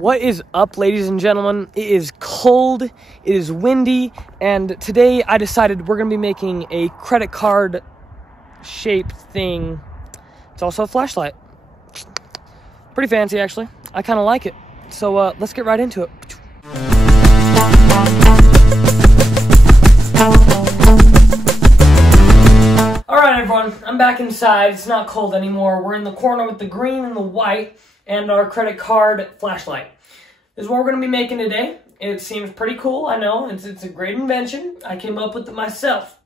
What is up, ladies and gentlemen? It is cold, it is windy, and today I decided we're going to be making a credit card shaped thing. It's also a flashlight. Pretty fancy, actually. I kind of like it. So let's get right into it. Alright everyone, I'm back inside. It's not cold anymore. We're in the corner with the green and the white and our credit card flashlight. This is what we're going to be making today. It seems pretty cool, I know. It's a great invention. I came up with it myself.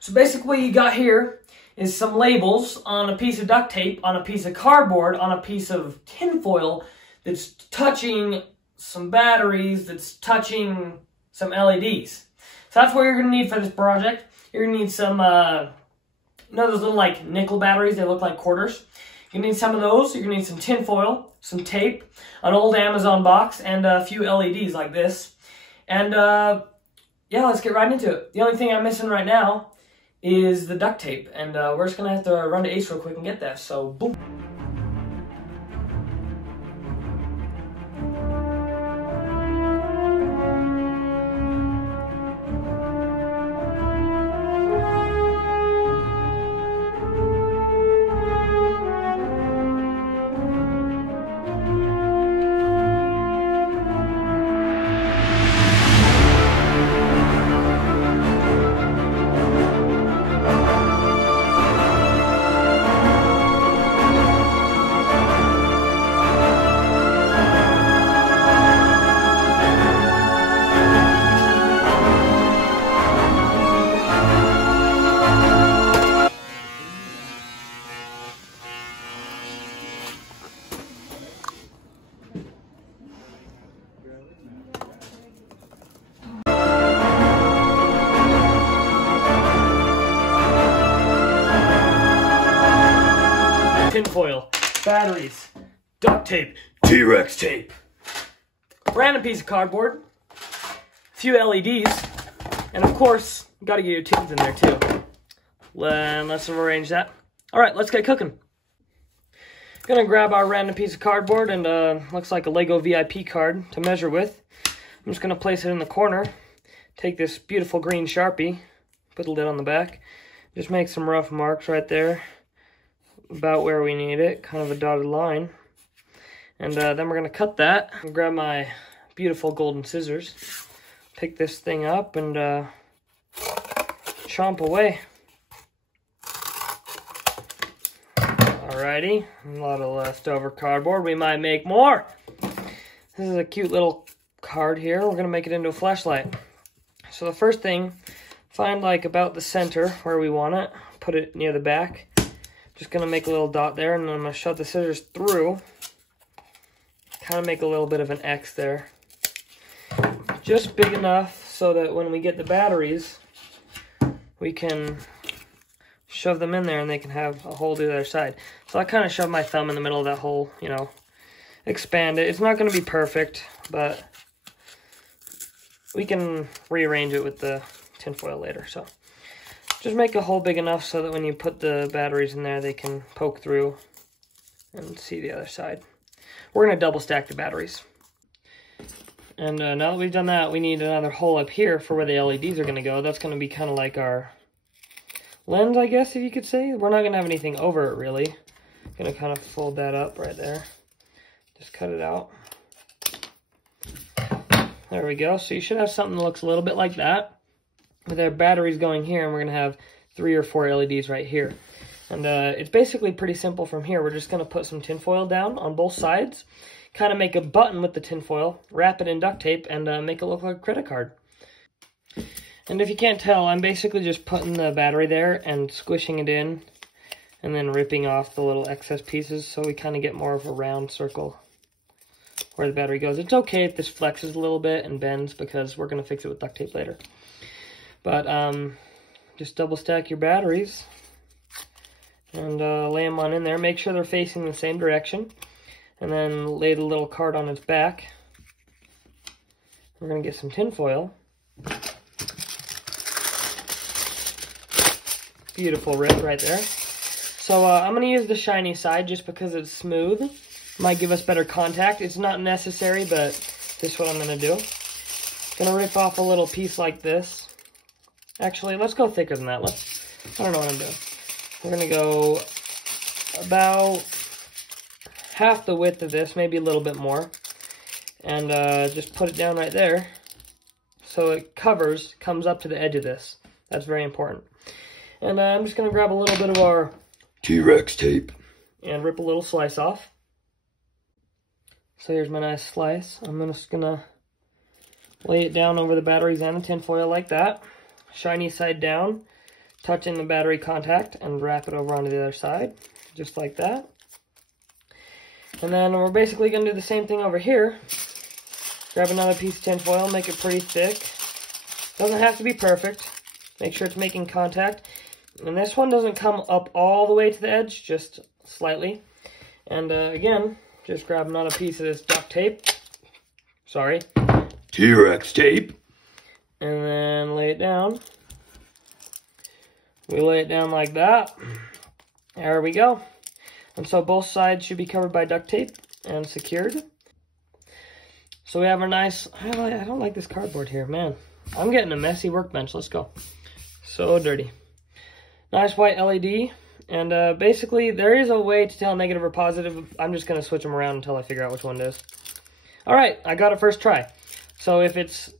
So basically what you got here is some labels on a piece of duct tape, on a piece of cardboard, on a piece of tinfoil that's touching some batteries, that's touching some LEDs. So that's what you're going to need for this project. You're going to need some, you know those little like nickel batteries? They look like quarters. You need some of those. You're going to need some tin foil, some tape, an old Amazon box, and a few LEDs like this. And yeah, let's get right into it. The only thing I'm missing right now is the duct tape. And we're just going to have to run to Ace real quick and get that. So, boom. Tinfoil, batteries, duct tape, T-Rex tape, random piece of cardboard, a few LEDs, and of course, you gotta get your tubes in there too. And let's arrange that. Alright, let's get cooking. Gonna grab our random piece of cardboard and looks like a Lego VIP card to measure with. I'm just gonna place it in the corner, take this beautiful green Sharpie, put the lid on the back, just make some rough marks right there. About where we need it, kind of a dotted line. And then we're going to cut that. I'll grab my beautiful golden scissors, pick this thing up, and chomp away. Alrighty, a lot of leftover cardboard. We might make more. This is a cute little card here. We're going to make it into a flashlight. So the first thing, find like about the center where we want it. Put it near the back. Just going to make a little dot there, and then I'm going to shove the scissors through. Kind of make a little bit of an X there. Just big enough so that when we get the batteries, we can shove them in there and they can have a hole to the other side. So I kind of shove my thumb in the middle of that hole, you know, expand it. It's not going to be perfect, but we can rearrange it with the tinfoil later, so. Just make a hole big enough so that when you put the batteries in there, they can poke through and see the other side. We're going to double stack the batteries. And now that we've done that, we need another hole up here for where the LEDs are going to go. That's going to be kind of like our lens, I guess, if you could say. We're not going to have anything over it, really. I'm going to kind of fold that up right there. Just cut it out. There we go. So you should have something that looks a little bit like that. With our batteries going here, and we're going to have 3 or 4 LEDs right here. And it's basically pretty simple from here. We're just going to put some tinfoil down on both sides, kind of make a button with the tinfoil, wrap it in duct tape, and make it look like a credit card. And if you can't tell, I'm basically just putting the battery there and squishing it in, and then ripping off the little excess pieces, so we kind of get more of a round circle where the battery goes. It's okay if this flexes a little bit and bends, because we're going to fix it with duct tape later. But just double stack your batteries and lay them on in there. Make sure they're facing the same direction. And then lay the little card on its back. We're going to get some tin foil. Beautiful rip right there. So I'm going to use the shiny side just because it's smooth. Might give us better contact. It's not necessary, but this is what I'm gonna do. Gonna rip off a little piece like this. Actually, let's go thicker than that. I don't know what I'm doing. We're gonna go about half the width of this, maybe a little bit more. And just put it down right there. So it comes up to the edge of this. That's very important. And I'm just gonna grab a little bit of our T-Rex tape and rip a little slice off. So here's my nice slice. I'm just gonna lay it down over the batteries and the tin foil like that. Shiny side down, touching the battery contact, and wrap it over onto the other side, just like that. And then we're basically gonna do the same thing over here. Grab another piece of tin foil, make it pretty thick. Doesn't have to be perfect. Make sure it's making contact. And this one doesn't come up all the way to the edge, just slightly. And again, just grab another piece of this duct tape. Sorry. T-Rex tape. And then lay it down. We lay it down like that. There we go. And so both sides should be covered by duct tape and secured. So we have our nice, I don't like this cardboard here, man. I'm getting a messy workbench. Let's go. So dirty. Nice white LED. And basically, there is a way to tell negative or positive. I'm just going to switch them around until I figure out which one it is. All right, I got it first try. So if it's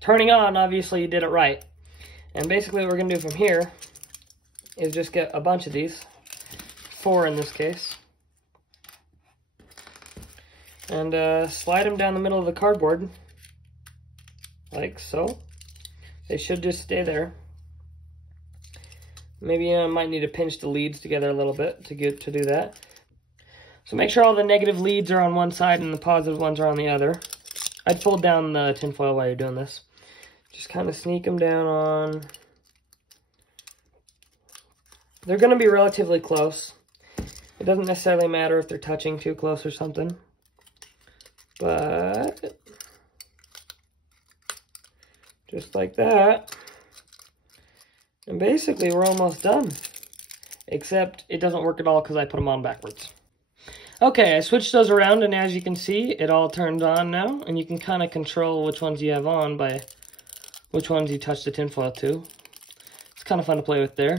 turning on, obviously you did it right. And basically what we're going to do from here is just get a bunch of these. 4 in this case. And slide them down the middle of the cardboard. Like so. They should just stay there. Maybe I might need to pinch the leads together a little bit to do that. So make sure all the negative leads are on one side and the positive ones are on the other. I'd fold down the tin foil while you're doing this. Just kind of sneak them down on. They're going to be relatively close. It doesn't necessarily matter if they're touching too close or something. But just like that. And basically, we're almost done. Except it doesn't work at all because I put them on backwards. Okay, I switched those around, and as you can see, it all turned on now. And you can kind of control which ones you have on by which ones you touch the tinfoil to. It's kind of fun to play with there.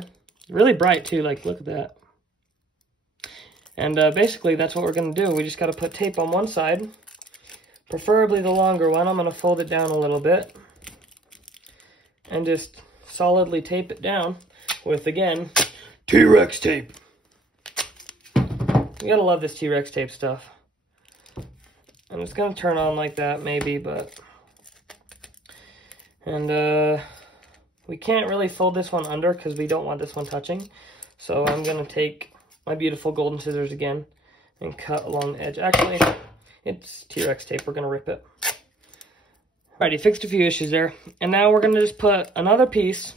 Really bright, too. Like, look at that. And basically, that's what we're going to do. We just got to put tape on one side. Preferably the longer one. I'm going to fold it down a little bit. And just solidly tape it down with, again, T-Rex tape. You gotta love this T-Rex tape stuff. And it's gonna turn on like that, maybe, but... And, we can't really fold this one under because we don't want this one touching. So I'm gonna take my beautiful golden scissors again and cut along the edge. Actually, it's T-Rex tape. We're gonna rip it. Alrighty, fixed a few issues there. And now we're gonna just put another piece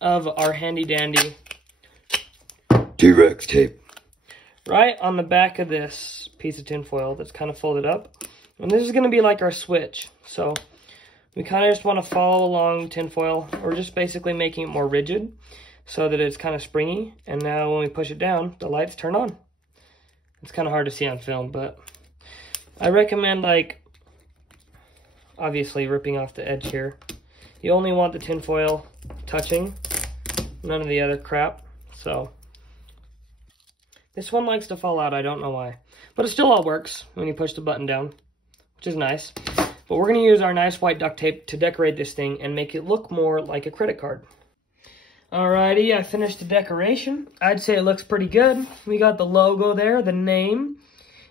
of our handy dandy T-Rex tape right on the back of this piece of tin foil that's kind of folded up. And this is gonna be like our switch. So we kind of just want to follow along tin foil. We're just basically making it more rigid so that it's kind of springy. And now when we push it down, the lights turn on. It's kind of hard to see on film, but I recommend, like, obviously ripping off the edge here. You only want the tin foil touching, none of the other crap. So this one likes to fall out, I don't know why. But it still all works when you push the button down, which is nice. But we're going to use our nice white duct tape to decorate this thing and make it look more like a credit card. Alrighty, I finished the decoration. I'd say it looks pretty good. We got the logo there, the name,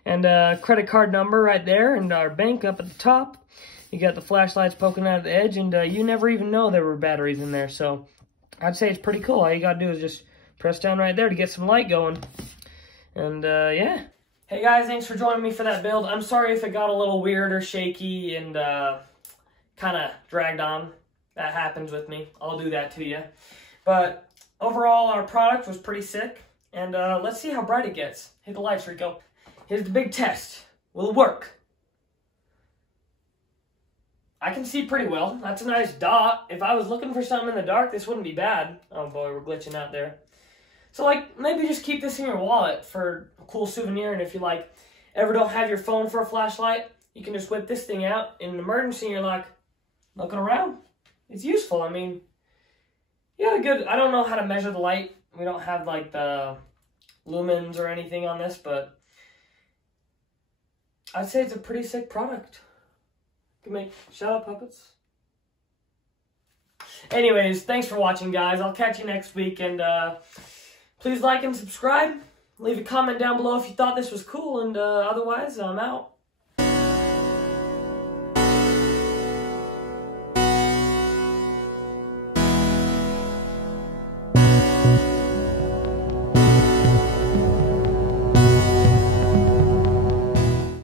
and a credit card number right there, and our bank up at the top. You got the flashlights poking out of the edge, and you never even know there were batteries in there. So I'd say it's pretty cool. All you got to do is just press down right there to get some light going. And yeah. Hey guys, thanks for joining me for that build. I'm sorry if it got a little weird or shaky and kind of dragged on. That happens with me. I'll do that to you. But overall, our product was pretty sick. And let's see how bright it gets. Hit the lights, Rico. Here's the big test. Will it work? I can see pretty well. That's a nice dot. If I was looking for something in the dark, this wouldn't be bad. Oh boy, we're glitching out there. So, like, maybe just keep this in your wallet for a cool souvenir, and if you, like, ever don't have your phone for a flashlight, you can just whip this thing out in an emergency and you're like, looking around. It's useful. I mean, you got a good, I don't know how to measure the light. We don't have like the lumens or anything on this, but I'd say it's a pretty sick product. You can make shadow puppets. Anyways, thanks for watching, guys. I'll catch you next week, and please like and subscribe. Leave a comment down below if you thought this was cool, and otherwise, I'm out.